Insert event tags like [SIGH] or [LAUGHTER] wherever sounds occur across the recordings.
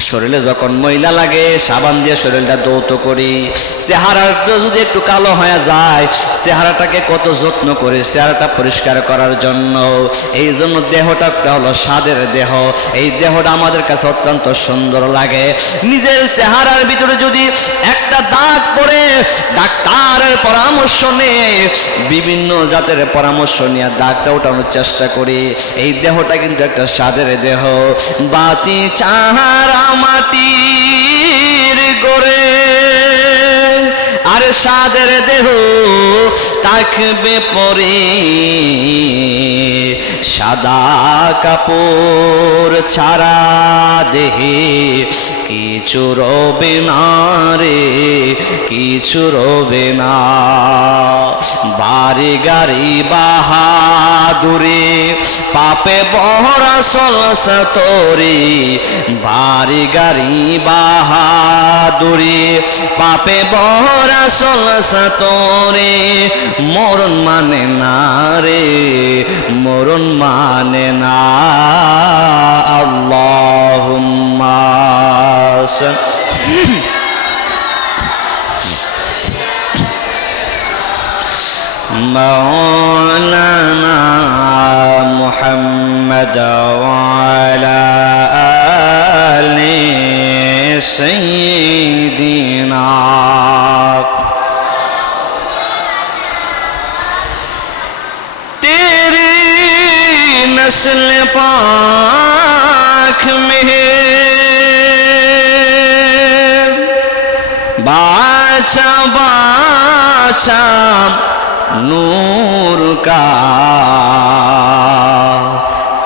শরীরে যখন ময়লা লাগে, সাবান দিয়ে শরীরটা দৌত করি। চেহারাটা যদি একটু কালো হয়ে যায়, চেহারাটাকে কত যত্ন করে, চেহারাটা পরিষ্কার করার জন্য। এই জন্য দেহটা হলো স্বাদের দেহ। এই দেহটা আমাদের কাছে অত্যন্ত সুন্দর লাগে। নিজের চেহারার ভিতরে যদি একটা দাগ পড়ে, ডাক্তারের পরামর্শ নিয়ে, বিভিন্ন জাতের পরামর্শ নিয়ে দাগটা ওঠানোর চেষ্টা করি। এই দেহটা কিন্তু একটা স্বাদের দেহ। বাতি, চাহারা মাটির করে আর সাদের দেহ থাকবে পরে। সাদা কাপড় ছাড়া দেহে কিছু রবে না রে, কিছু রবে না। বাড়ি গাড়ি বাহাদুরে, পাপে বহরা সলস তোরে। বাড়ি গাড়ি বাহাদুরে, পাপে বহরা সলস তোরে। মরণ মানে না রে, মরণ মানে না। আল্লাহুম্মা। حسن مولانا محمد وعلى آل سيدنا. تیری نسل پاک বাছা নূর কা।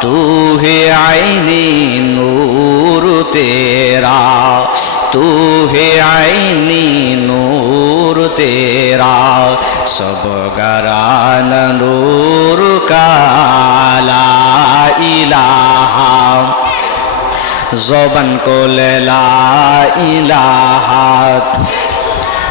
তু হে আইনি নূর তেরা। তু হে আইনি নূর তেরা। সব গরান নূর কালা ইলাহা। জবান কোলে লা ইলাহাত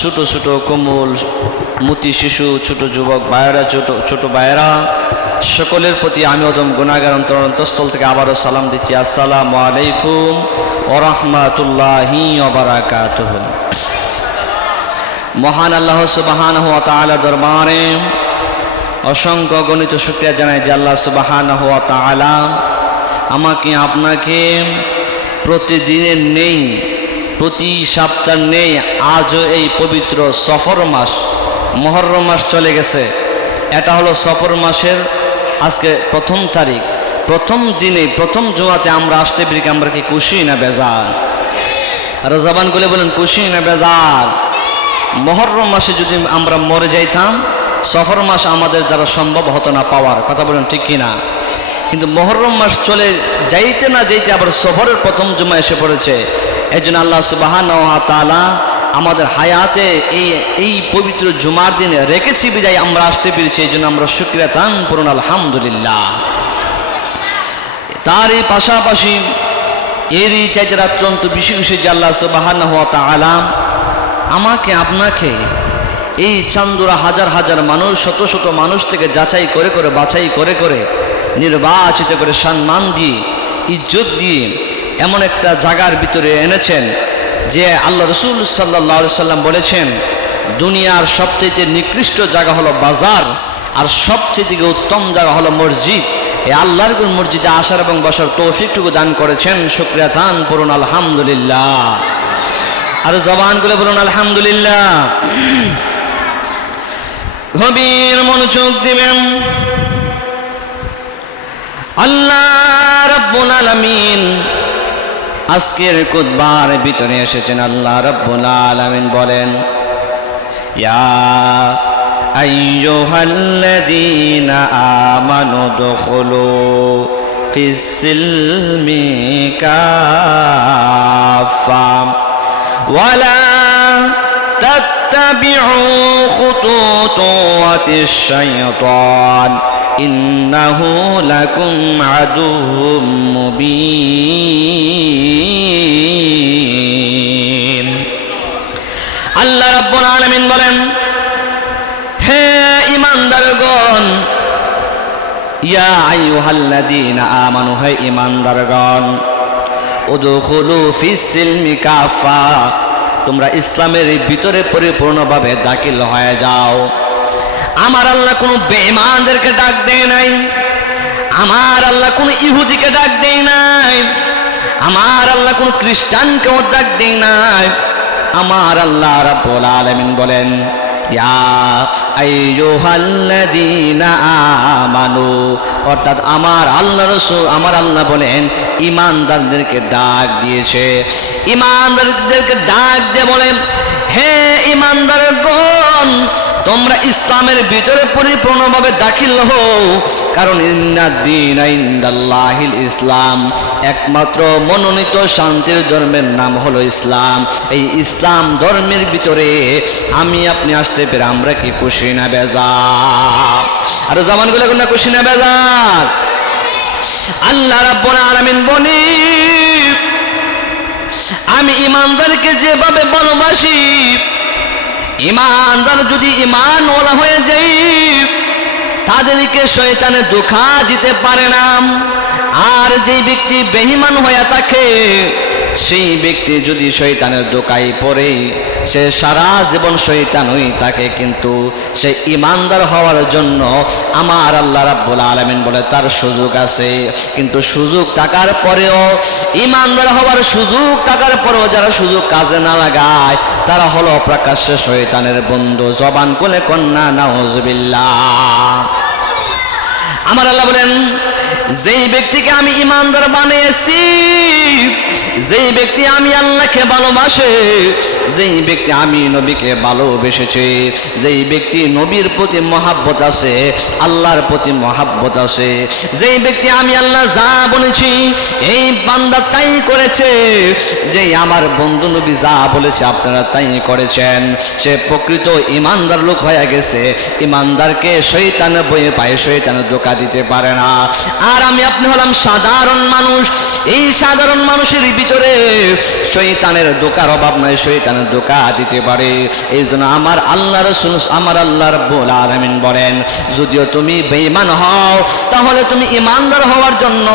ছোট ছোট কোমল মতি শিশু, ছোট যুবক ভাইয়েরা, ছোট ছোট ভাইয়েরা, সকলের প্রতি আমি অদম গুণাগার অন্তরন্তস্থল থেকে আবারও সালাম দিচ্ছি। আসসালামু আলাইকুম ওরহমাতুল্লাহি ওবারাকাতুহ মহান আল্লাহ সুবাহান হুয়া তাআলা দরবারে অসংখ্য গণিত শুক্রিয়া জানাই যে আল্লাহ সুবাহান হুয়া তাআলা আমাকে, আপনাকে প্রতিদিনের নেই প্রতি সপ্তাহ নেই, আজও এই পবিত্র সফর মাস, মহরম মাস চলে গেছে। এটা হলো সফর মাসের আজকে প্রথম তারিখ। প্রথম দিনে, প্রথম জুমাতে আমরা আসতে পেরে আমরা কি খুশি না বেজার? আর জবান করে বলেন, খুশি না বেজার? মহরম মাসে যদি আমরা মরে যাইতাম, সফর মাস আমাদের দ্বারা সম্ভব হতো না পাওয়ার, কথা বলেন ঠিক কিনা? কিন্তু মহরম মাস চলে যাইতে না যাইতে আবার সফরের প্রথম জুমা এসে পড়েছে। এই জন্য আল্লাহ সুবাহান তালা আমাদের হায়াতে এই এই পবিত্র জুমার দিনে রেখেছি, বিদায় আমরা আসতে পেরেছি, এই জন্য আমরা শুক্রিয়া তান পূরণ আলহামদুলিল্লাহ। তারই পাশাপাশি এরই চাইতে অত্যন্ত বেশি খুশি যে আল্লাহ সুবাহান তালা আমাকে, আপনাকে এই চান্দুরা হাজার হাজার মানুষ, শত শত মানুষ থেকে যাচাই করে করে, বাছাই করে করে, নির্বাচিত করে সম্মান দিয়ে, ইজ্জত দিয়ে এমন একটা জায়গার ভিতরে এনেছেন যে আল্লাহ রসুল সাল্লাহ সাল্লাম বলেছেন, দুনিয়ার সবচেয়ে নিকৃষ্ট জায়গা হলো বাজার, আর সবচেয়ে উত্তম জায়গা হলো মসজিদ। এই আল্লাহর গুণ মসজিদে আসার এবং বসার তৌফিকটুকু দান করেছেন। শুক্রিয়া দান, পড়ুন আলহামদুলিল্লাহ। আর জবান করে বলুন আলহামদুলিল্লাহ। গভীর মনোযোগ দিবেন। আল্লাহ রব্বুল আলামিন আজকের কুদবার ভিতরে এসেছেন আল্লাহ রব্বুল আলমিন বলেন ইয়া আইয়ুহাল্লাযীনা আমানু ওয়ালা শাইতান ইন্নাহু লাকুম আদুম মুবিন। আল্লাহ রাব্বুল আলামিন বলেন, হে ইমানদারগণ ইয়া আইয়ুহাল্লাযীনা আমানু, হে ইমানদারগণ উদখুলু ফিস সিলমি কাফা তোমরা ইসলামের ভিতরে পরিপূর্ণভাবে দাখিল হয়ে যাও। আমার আল্লাহ কোনো বেমানদেরকে ডাক দেয় নাই। আমার আল্লাহ কোনো ইহুদিকে ডাক দেয় নাই। আমার আল্লাহ কোনো খ্রিস্টানকেও ডাক দেয় নাই। আমার আল্লাহ রাব্বুল আলামিন বলেন অর্থাৎ আমার আল্লাহ রসুল, আমার আল্লাহ বলেন, ইমানদারদেরকে ডাক দিয়েছে। ইমানদারদেরকে ডাক দিয়ে বলেন, হে ইমানদারগণ তোমরা ইসলামের ভিতরে পরিপূর্ণভাবে দাখিল হও। কারণ ইসলাম। একমাত্র মনোনীত শান্তির ধর্মের নাম হলো ইসলাম। এই ইসলাম ধর্মের ভিতরে আমি আপনি আসতে পেরে আমরা কি খুশি না বেজার? আর জামানগুলো কোন খুশি না বেজার? আল্লাহ রাব্বুল আলামিন বলি, আমি ইমানদারকে যেভাবে ভালোবাসি ইমানদার যদি ইমান ওলা হয়ে যাই, তাদেরকে শয়তানে দুঃখা দিতে পারে না। আর যেই ব্যক্তি বেহিমান হয়ে থাকে সেই ব্যক্তি যদি শৈতানের দোকাই পড়ে, সে সারা জীবন শৈতানই তাকে কিন্তু সে ইমানদার হওয়ার জন্য আমার আল্লাহ রাব্বুল আলামিন বলে তার সুযোগ আছে। কিন্তু সুযোগ থাকার পরেও, ইমানদার হওয়ার সুযোগ থাকার পরেও যারা সুযোগ কাজে না লাগায়, তারা হলো প্রকাশ্যে শৈতানের বন্ধু। জবান কোলে কন্যা, নাউজুবিল্লাহ। আমার আল্লাহ বলেন যেই ব্যক্তিকে আমি ইমানদার বানিয়েছি যেই ব্যক্তি আমি আল্লাহকে ভালোবাসে যেই ব্যক্তি আমি নবীকে ভালোবেসেছি, যেই ব্যক্তি নবীর প্রতি মহাব্বত আছে, আল্লাহর প্রতি মহাব্বত আছে, যেই ব্যক্তি আমি আল্লাহ যা বলেছি, এই বান্দা তাই করেছে, যেই আমার বন্ধু নবী যা বলেছে আপনারা তাই করেছেন। সে প্রকৃত ইমানদার লোক হয়ে গেছে, ইমানদারকে শৈতানে বয়ে পায়ে শৈতানে ধোকা দিতে পারে না। আর আমি আপনি হলাম সাধারণ মানুষ, এই সাধারণ মানুষের ভিতরে শৈতানের দোকার অভাব নয় শৈতানের দোকা দিতে পারে। এই জন্য আমার আল্লাহ আমার আল্লাহ রব্বুল আলামিন বলেন, যদিও তুমি বেঈমান হও, তাহলে তুমি ইমানদার হওয়ার জন্য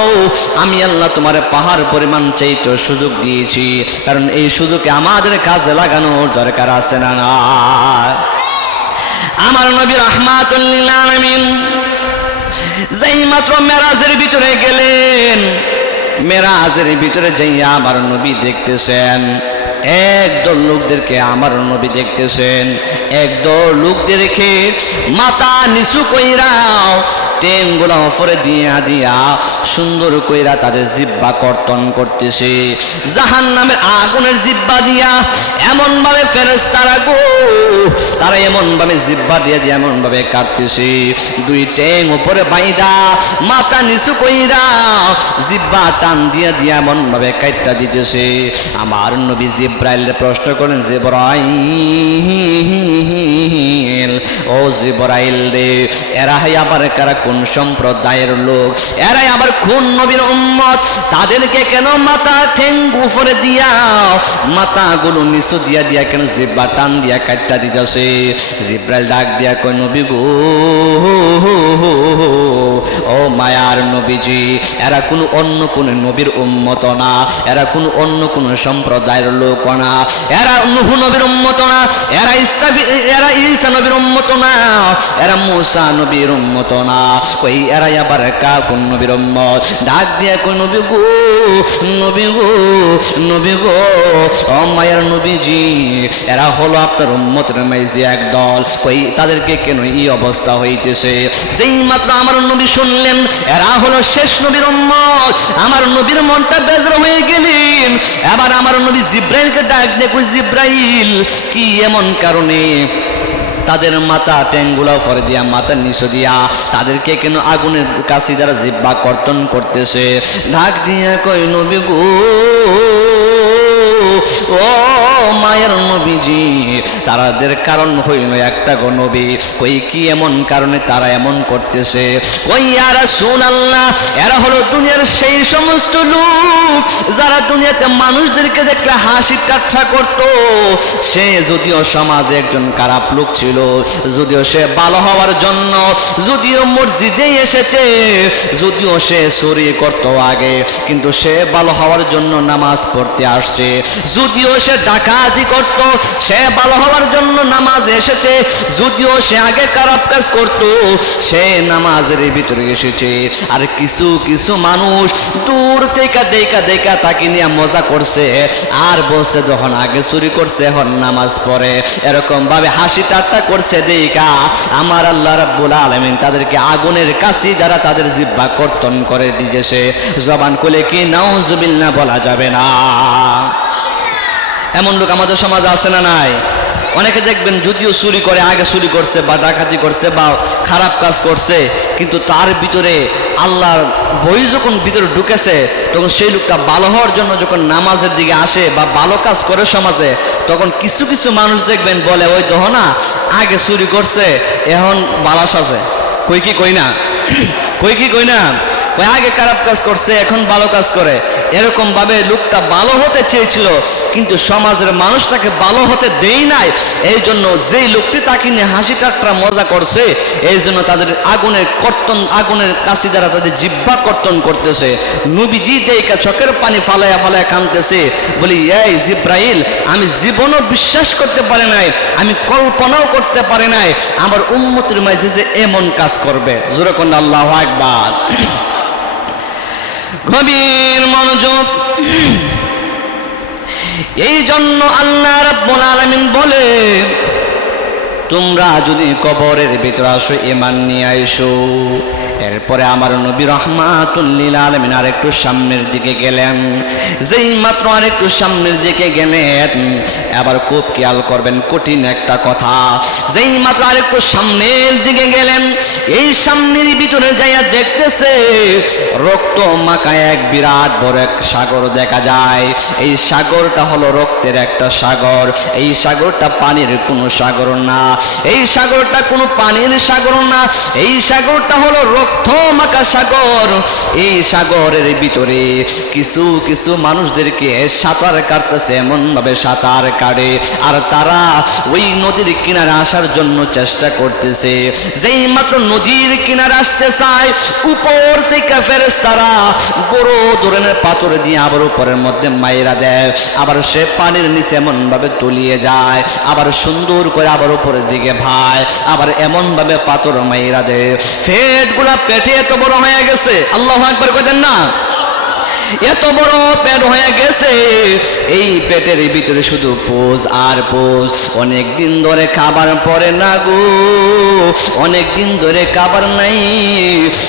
আমি আল্লাহ তোমার পাহাড় পরিমাণ চাইতে সুযোগ দিয়েছি। কারণ এই সুযোগে আমাদের কাজে লাগানোর দরকার আছে না না? আমার যেই মাত্র মেরাজের ভিতরে গেলেন, মেরাজের ভিতরে যাইয়া আমার নবী দেখতেছেন। একদল লোকদেরকে আমার নবী দেখতেছেন। একদল লোকদেরকে মাথা নিচু কইরাও টেনগুলা অফরে দিয়া দিয়া সুন্দর কইরা তাদের জিব্বা কর্তন করতেছে। জাহান নামের আগুনের জিব্বা দিয়া এমনভাবে ভাবে ফেরেস তারা গো তারা এমন ভাবে জিব্বা দিয়ে দিয়ে এমন ভাবে কাটতেছে দুই টেং উপরে বাইদা, মাথা নিচু কইরা জিব্বা টান দিয়া দিয়া এমন ভাবে কাটটা দিতেছে। আমার নবী জিব্রাইল প্রশ্ন করেন জিব্রাইল, ও জিব্রাইল রে এরা হাই আবার কারা কোন সম্প্রদায়ের লোক? এরাই আবার কোন নবীর উম্মত? তাদেরকে কেন মাথা ঠেং উপরে দিয়া, মাথাগুলো নিচু দিয়া দিয়া কেন জিব্বা টান দিয়া কাটটা দিতেছে জিব্রাইল ডাক দিয়া কই নবী গো, ও মায়ার নবীজি, এরা কোনো অন্য কোন নবীর উম্মত না, এরা কোনো অন্য কোন সম্প্রদায়ের লোক না, এরা নুহু নবীর উম্মত না, এরা ইসরাফি এরা ঈসা নবীর উম্মত না, এরা মুসা নবীর উম্মত না কই এরা আবার কা কোন নবীর উম্মত। ডাক দিয়া কই নবী গো নবী গো নবী গো, ও মায়ার নবীজি, এরা হলো আপনার উম্মতের এক দল কই তাদেরকে কেন এই অবস্থা হইতেছে? যেই মাত্র আমার নবী শুনলেন, এরা হলো শেষ নবীর উম্মত। আমার নবীর মনটা বেজর হয়ে গেলেন এবার আমার নবী জিব্রাইলকে ডাক কই জিব্রাইল, কি এমন কারণে তাদের মাথা ট্যাঙ্গুলা ফরে দিয়া মাথার নিচে দিয়া, তাদেরকে কেন আগুনের কাছে যারা জিব্বা কর্তন করতেছে? ঢাক দিয়া কই নবী গো ও মায়ের নবীজি, তারাদের কারণ হইল একটা গো নবী। কই কি এমন কারণে তারা এমন করতেছে? কই আর শুন আল্লাহ এরা হলো দুনিয়ার সেই সমস্ত লোক যারা দুনিয়াতে মানুষদেরকে দেখলে হাসি টাচ্ছা করত। সে যদিও সমাজে একজন খারাপ লোক ছিল, যদিও সে ভালো হওয়ার জন্য, যদিও মসজিদে এসেছে, যদিও সে চুরি করত আগে, কিন্তু সে ভালো হওয়ার জন্য নামাজ পড়তে আসছে। যদিও সে ডাকাতি করত, সে ভালো হওয়ার জন্য নামাজ এসেছে। যদিও সে আগে খারাপ কাজ করত, সে নামাজের ভিতরে এসেছে। আর কিছু কিছু মানুষ দূর থেকে দেখা দেখা তাকে নিয়ে মজা করছে। আর বলছে, যখন আগে চুরি করছে, এখন নামাজ পড়ে। এরকম ভাবে হাসি ঠাট্টা করছে দেখা। আমার আল্লাহ রাব্বুল আলামিন তাদেরকে আগুনের কাছে যারা তাদের জিব্বা কর্তন করে দিয়েছে। জবান কোলে কি নাউজুবিল্লাহ বলা যাবে না। এমন লোক আমাদের সমাজে আছে না নাই? অনেকে দেখবেন যদিও চুরি করে, আগে চুরি করছে বা ডাকাতি করছে বা খারাপ কাজ করছে, কিন্তু তার ভিতরে আল্লাহর বই যখন ভিতরে ঢুকেছে, তখন সেই লোকটা ভালো হওয়ার জন্য যখন নামাজের দিকে আসে বা ভালো কাজ করে সমাজে, তখন কিছু কিছু মানুষ দেখবেন বলে, ওই দহ না, আগে চুরি করছে, এখন বালা সাজে। কই কি কই না? [CLEARS THROAT] কই কি কই না? ওই আগে খারাপ কাজ করছে, এখন ভালো কাজ করে। এরকম ভাবে লোকটা ভালো হতে চেয়েছিল, কিন্তু সমাজের মানুষ তাকে ভালো হতে দেই নাই। এই জন্য যেই লোকটি তাকে নিয়ে হাসি ঠাট্টা মজা করছে, এই জন্য তাদের আগুনের কর্তন, আগুনের কাছে যারা তাদের জিব্বা কর্তন করতেছে। নবীজি দেইকা চোখের পানি ফালাইয়া ফালাইয়া কানতেছে, বলি, এই জিব্রাইল, আমি জীবনও বিশ্বাস করতে পারি নাই, আমি কল্পনাও করতে পারি নাই, আমার উন্মতির মাঝে যে এমন কাজ করবে। জোরে কন্যা, আল্লাহ একবার গভীর মনোযোগ। এই জন্য আল্লাহ রাব্বুল আলামিন বলে, তোমরা যদি কবরের ভিতরে আসো ইমান নিয়ে আইসো। এরপরে আমার নবী রহমাতুল্লিল আলমিন আর একটু সামনের দিকে গেলেন। যেই মাত্র আর একটু সামনের দিকে গেলেন আবার খুব খেয়াল করবেন, কঠিন একটা কথা। যেই মাত্র আর একটু সামনের দিকে গেলেন, এই সামনের ভিতরে যাইয়া দেখতেছে, রক্ত মাখায় এক বিরাট বড় এক সাগর দেখা যায়। এই সাগরটা হলো রক্তের একটা সাগর। এই সাগরটা পানির কোনো সাগর না। এই সাগরটা কোনো পানির সাগর না। এই সাগরটা হলো রক্ত মাখা সাগর। এই সাগরের ভিতরে কিছু কিছু মানুষদেরকে সাঁতার কাটতেছে এমন ভাবে সাঁতার কাটে। আর তারা ওই নদীর কিনারে আসার জন্য চেষ্টা করতেছে। যেই মাত্র নদীর কিনারে আসতে চায়, উপর থেকে ফেরেস তারা বড় ধরনের পাথর দিয়ে আবার উপরের মধ্যে মায়েরা দেয়। আবার সে পানির নিচে এমন ভাবে তলিয়ে যায়। আবার সুন্দর করে আবার উপরের দিকে ভাই আবার এমন ভাবে পাথর মায়েরা দেয়। ফেটগুলা পেটে এত বড় হয়ে গেছে আল্লাহ একবার কেন না এত বড় পেট হয়ে গেছে। এই পেটের ভিতরে শুধু পোজ আর পোজ। অনেক দিন ধরে খাবার পরে না গো। অনেক দিন ধরে খাবার নাই।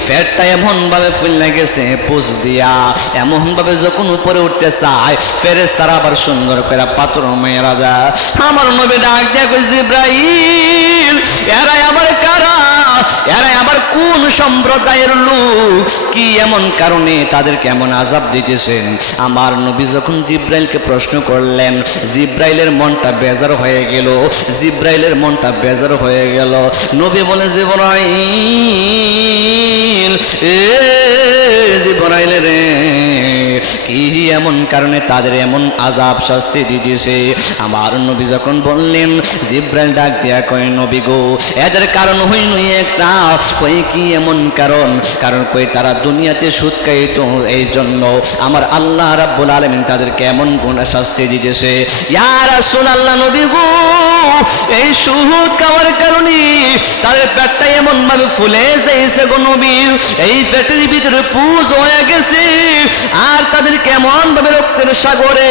পেটটা এমন ভাবে ফুললে গেছে পোজ দিয়া। এমন ভাবে যখন উপরে উঠতে চায় ফেরেস তারা আবার সুন্দর করে পাথর মেয়েরা যায় আমার নবী ডাক দেখো জিব্রাইল এরাই আবার কারা? এরাই আবার কোন সম্প্রদায়ের লোক? কি এমন কারণে তাদেরকে এমন আজাব দিতেছেন। আমার নবী যখন জিব্রাইলকে প্রশ্ন করলেন, জিব্রাইলের মনটা বেজার হয়ে গেল, জিব্রাইলের মনটা বেজার হয়ে গেল। নবী বলে জিব্রাইল, এ জিব্রাইল রে, কি এমন কারণে তাদের এমন আজাব শাস্তি দিতেছে? আমার নবী যখন বললেন, জিব্রাইল ডাক দিয়া কয়, নবী গো, এদের কারণ হইল একটা কই কি এমন কারণ? কারণ কই তারা দুনিয়াতে সুদ খাইত এই জন্য আমার আল্লাহ রাব্বুল আলামিন তাদেরকে এমন গুণা শাস্তি দিতেছে এই সুদ খাওয়ার কারণে তাদের পেটটা এমন ভাবে ফুলে যাইছে গো এই পেটের ভিতরে পুজ হয়ে গেছে, আর তাদের কেমন ভাবে রক্তের সাগরে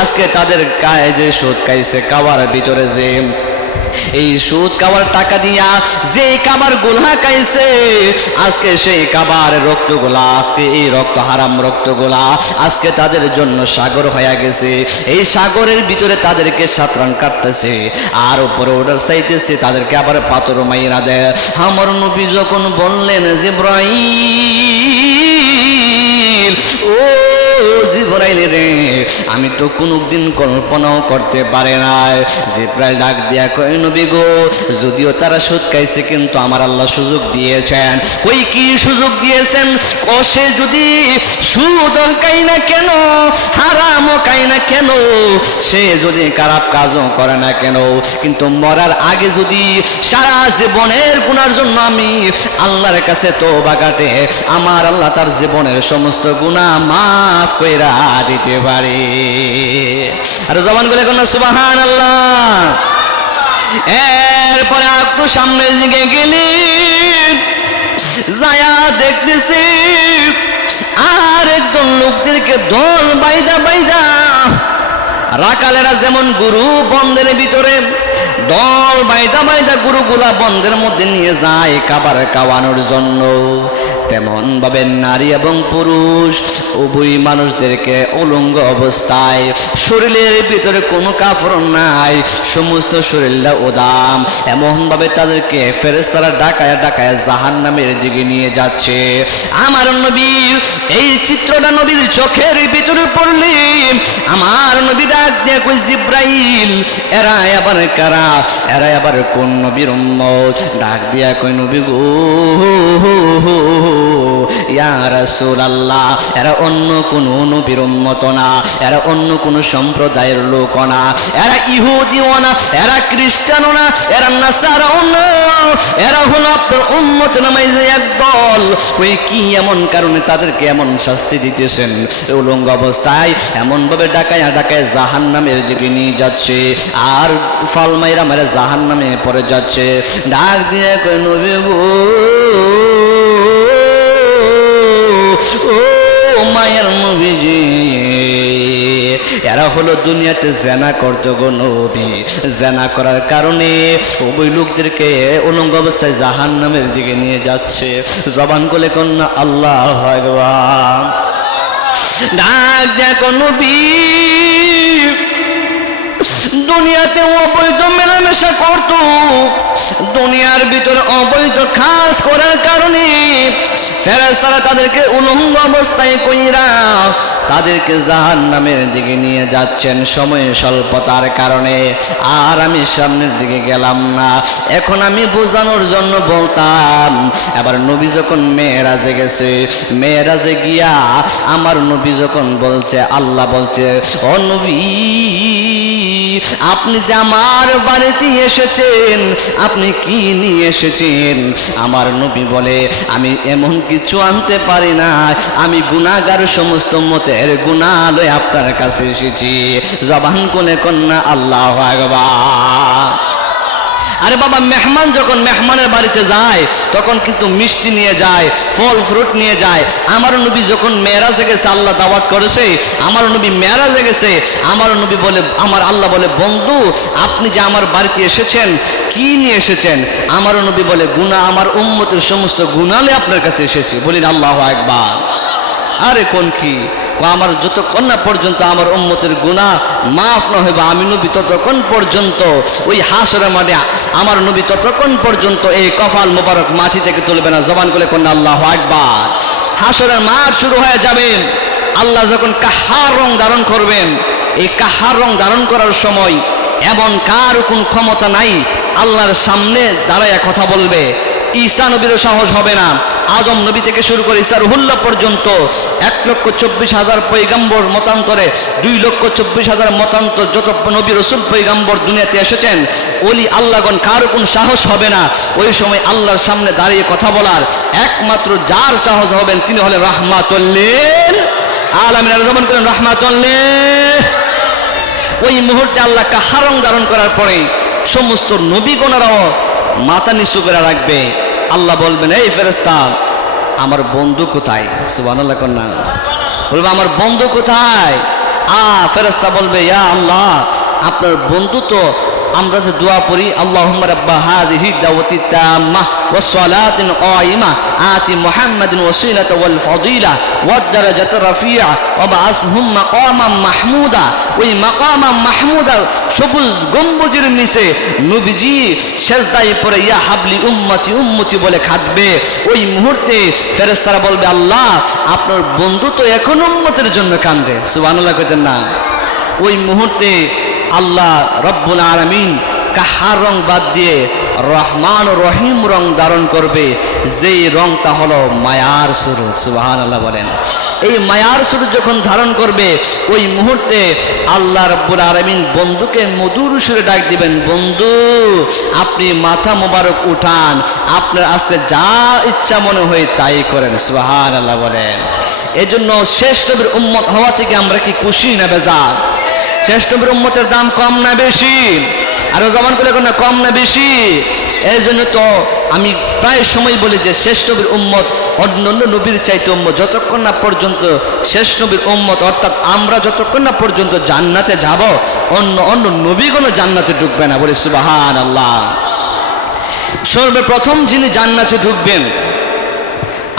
আজকে তাদের গায়ে যে সুদ খাইছে, খাওয়ার ভিতরে যে এই সুদ খাবার টাকা দিয়া যে কাবার গোলা খাইছে, আজকে সেই কাবার রক্তগুলা, আজকে এই রক্ত হারাম রক্তগুলা, আজকে তাদের জন্য সাগর হয়ে গেছে। এই সাগরের ভিতরে তাদেরকে সাঁতরান কাটতেছে, আর উপরে ওটার চাইতেছে, তাদেরকে আবার পাথর মাইরা দেয়। আমার নবী যখন বললেন যে ইব্রাহিম ও জিব্রাইল রে, আমি তো কোনোদিন কল্পনাও করতে পারে নাই জিব্রাইল ডাক দিয়া কই নবী গো, যদিও তারা সুদ খাইছে, কিন্তু আমার আল্লাহ সুযোগ দিয়েছেন। কই কি সুযোগ দিয়েছেন? সে যদি সুদ খাই না কেন হারাম খাই না কেন, সে যদি খারাপ কাজও করে না কেন, কিন্তু মরার আগে যদি সারা জীবনের গুনার জন্য আমি আল্লাহর কাছে তো বাগাটে আমার আল্লাহ তার জীবনের সমস্ত গুণা মাফ কইরা দিতে পারে। আর জবান বলে কোন সুবাহান আল্লাহ এরপরে একটু সামনের দিকে গেলি, যায়া দেখতেছি আর একদম লোকদেরকে দল বাইদা বাইদা, রাকালেরা যেমন গুরু বন্ধের ভিতরে, দল বাইদা বাইদা গুরুগুলা বন্ধের মধ্যে নিয়ে যায় খাবার খাওয়ানোর জন্য। তেমন ভাবে নারী এবং পুরুষ, উভয় মানুষদেরকে উলঙ্গ অবস্থায়, শরীরের ভিতরে কোনো কাপড় নাই, সমস্ত শরীরটা উদাম। এমন ভাবে তাদেরকে ফেরেস্তারা ডাকায় ডাকায় জাহান নামের দিকে নিয়ে যাচ্ছে। আমার নবী, এই চিত্রটা নবীর চোখের ভিতরে পড়লি, আমার নবী ডাক দিয়ে কই জিব্রাইল এরা আবার কারা? এরা আবার কোন নবীর ডাক দিয়া কই নবী গো ইয়া রাসূলুল্লাহ, এরা অন্য কোন নবীর উম্মত না, এরা অন্য কোন সম্প্রদায়ের লোক না, এরা ইহুদিও না, এরা খ্রিস্টানও না, এরা নাসারাও না, এরা হলো আপনার উম্মত নামাই যে একদল। ওই কি এমন কারণে তাদেরকে এমন শাস্তি দিতেছেন? উলঙ্গ অবস্থায় এমন ভাবে ডাকায় ডাকায় জাহান নামের দিকে নিয়ে যাচ্ছে, আর ফলমাইরা মারে জাহান নামে পড়ে যাচ্ছে। ডাক দিয়ে নবী ও মায়ের নবীজি, এরা হলো দুনিয়াতে জেনা করতো গো নবী। জেনা করার কারণে ওই লোকদেরকে উলঙ্গ অবস্থায় জাহান নামের দিকে নিয়ে যাচ্ছে। জবান কোলে কন্যা, আল্লাহ ভগবান ডাক দেখো নবী, দুনিয়াতে অবৈধ মেলামেশা করত। দুনিয়ার ভিতরে অবৈধ খাস করার কারণে ফেরেস্তারা তাদেরকে উলঙ্গ অবস্থায় কইরা তাদেরকে জাহান নামের দিকে নিয়ে যাচ্ছেন। সময় স্বল্পতার কারণে আর আমি সামনের দিকে গেলাম না। এখন আমি বোঝানোর জন্য বলতাম, এবার নবী যখন মেয়েরাজে গেছে, মেয়েরাজে গিয়া আমার নবী যখন বলছে, আল্লাহ বলছে, ও নবী, আপনি যে আমার বাড়িতে এসেছেন আপনি কি নিয়ে এসেছেন? আমার নবী বলে, আমি এমন কিছু আনতে পারি না। আমি গুণাগার সমস্ত মতের গুণালয় আপনার কাছে এসেছি। জবান কোনে কন্যা আল্লাহ আকবার। আরে বাবা, মেহমান যখন মেহমানের বাড়িতে যায়, তখন কিন্তু মিষ্টি নিয়ে যায়, ফল ফ্রুট নিয়ে যায়। আমার নবী যখন মেয়েরাজে গেছে, আল্লাহ দাওয়াত করেছে আমার নবী মেয়েরাজে গেছে, আমার নবী বলে, আমার আল্লাহ বলে, বন্ধু, আপনি যে আমার বাড়িতে এসেছেন, কি নিয়ে এসেছেন? আমার নবী বলে গুণা আমার উম্মতের সমস্ত গুণালে আপনার কাছে এসেছি। বলিন আল্লাহ একবার আরে কোন কো? আমার যতক্ষণ না পর্যন্ত আমার উম্মতের গুণা মাফ না হইবা, আমি নবী ততক্ষণ পর্যন্ত ওই হাসরের মাঠে, আমার নবী ততক্ষণ পর্যন্ত এই কফাল মোবারক মাটি থেকে তুলবে না। জবান করে কন্যা, আল্লাহ একবার হাসরের মাঠ শুরু হয়ে যাবেন আল্লাহ যখন কাহার রং ধারণ করবেন, এই কাহার রং ধারণ করার সময় এমন কার কোন ক্ষমতা নাই? আল্লাহর সামনে দাঁড়ায় কথা বলবে। ঈসা নবীরও সাহস হবে না। আদম নবী থেকে শুরু করে ঈসা রুহুল্লাহ পর্যন্ত এক লক্ষ চব্বিশ হাজার পৈগাম্বর মতান্তরে, দুই লক্ষ চব্বিশ হাজার মতান্তর যত নবী রসুল পৈগাম্বর দুনিয়াতে এসেছেন, ওলি আল্লাহগণ কার কোন সাহস হবে না। ওই সময় আল্লাহর সামনে দাঁড়িয়ে কথা বলার একমাত্র যার সাহস হবেন তিনি হলেন রাহমাতুল্লেন আলমিন। রহমান করেন রাহমাতুল্লেহ ওই মুহূর্তে আল্লাহ কাহারং ধারণ করার পরে সমস্ত নবীগণেরাও মাথা নিচু করে রাখবে। আল্লাহ বলবেন, এই ফেরেস্তা আমার বন্ধু কোথায়? সুবহানাল্লাহ কন্যা। বলবে, আমার বন্ধু কোথায়? আ ফেরেস্তা বলবে, ইয়া আল্লাহ, আপনার বন্ধু তো আমরা যে দোয়া পড়ি, আল্লাহুম্মা রাব্বা হাযিহি দাওয়াতি তাম্মা মুহাম্মাদিন ওয়াসিলাতা ওয়াল ফাদিলা ওয়াদ দারাজাত রাফিআ ওয়া বাআসহুম মাকামাম মাহমুদা। ওই মাকামাম মাহমুদা সবুজ গম্বুজের নিচে নবীজি সেজদায় পড়ে, ইয়া হাবলি উম্মতি উম্মতি বলে খাদবে ওই মুহূর্তে ফেরেশতারা বলবে, আল্লাহ, আপনার বন্ধু তো এখন উম্মতের জন্য কান্দে। সুবহানাল্লাহ কইতেন না। ওই মুহূর্তে আল্লাহ রব্বুল আলমিন কাহার রং বাদ দিয়ে রহমান রহিম রং ধারণ করবে, যেই রংটা হলো মায়ার সুর সুহান আল্লাহ বলেন। এই মায়ার সুর যখন ধারণ করবে, ওই মুহূর্তে আল্লাহ রব্বুল আলমিন বন্ধুকে মধুর সুরে ডাক দিবেন, বন্ধু, আপনি মাথা মোবারক উঠান, আপনার আজকে যা ইচ্ছা মনে হয় তাই করেন সুবাহান আল্লাহ বলেন। এজন্য শেষ নবীর উম্মত হওয়া থেকে আমরা কি খুশি না বেজার? শেষ নবীর উম্মতের দাম কম না বেশি? আরও জবান করে না, কম না বেশি? এই জন্য তো আমি প্রায় সময় বলি যে শেষ নবীর উম্মত অন্য অন্য নবীর চাইতে উম্মত, যতক্ষণ না পর্যন্ত শেষ নবীর উম্মত, অর্থাৎ আমরা যতক্ষণ না পর্যন্ত জান্নাতে যাব, অন্য অন্য নবীগণও জান্নাতে ঢুকবে না বলে সুবাহান আল্লাহ সর্বপ্রথম যিনি জান্নাতে ঢুকবেন,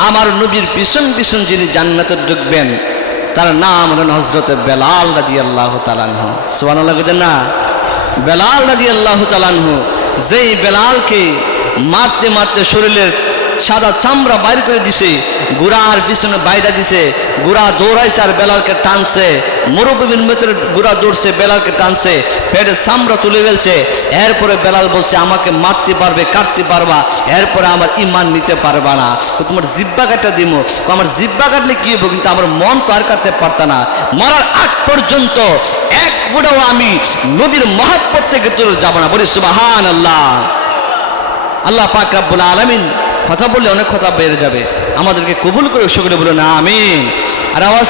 আমার নবীর পিছন পিছন যিনি জান্নাতে ঢুকবেন তার নাম হলেন হজরত বেলাল রাজি আল্লাহ তালানহ সোয়ান না, বেলাল রাজি আল্লাহ তালানহ যেই বেলালকে মারতে মারতে শরীরের সাদা চামড়া বাইর করে দিছে, গুড়ার পিছনে বাইরা দিছে, গুড়া দৌড়াইছে আর বেলালকে টানছে মুরব্বীর মেতের গুড়া দৌড়ছে, বেলালকে টানছে পেটের চামড়া তুলে ফেলছে। এরপরে বেলাল বলছে, আমাকে মারতে পারবে, কাটতে পারবা। এরপরে আমার ইমান নিতে পারবা না। তোমার জিব্বা কাটা দিব আমার জিব্বা কাটলে কি হব কিন্তু আমার মন তো আর কাটতে পারত না। মরার আগ পর্যন্ত এক ফুটাও আমি নবীর মহাত্মর থেকে তোর যাব না। বলি সুবাহান আল্লাহ আল্লাহ পাক রাব্বুল আলামিন কথা বললে অনেক কথা বেড়ে যাবে। আমাদেরকে কবুল করে, সকলে বলে না আমিন। আর আওয়াজ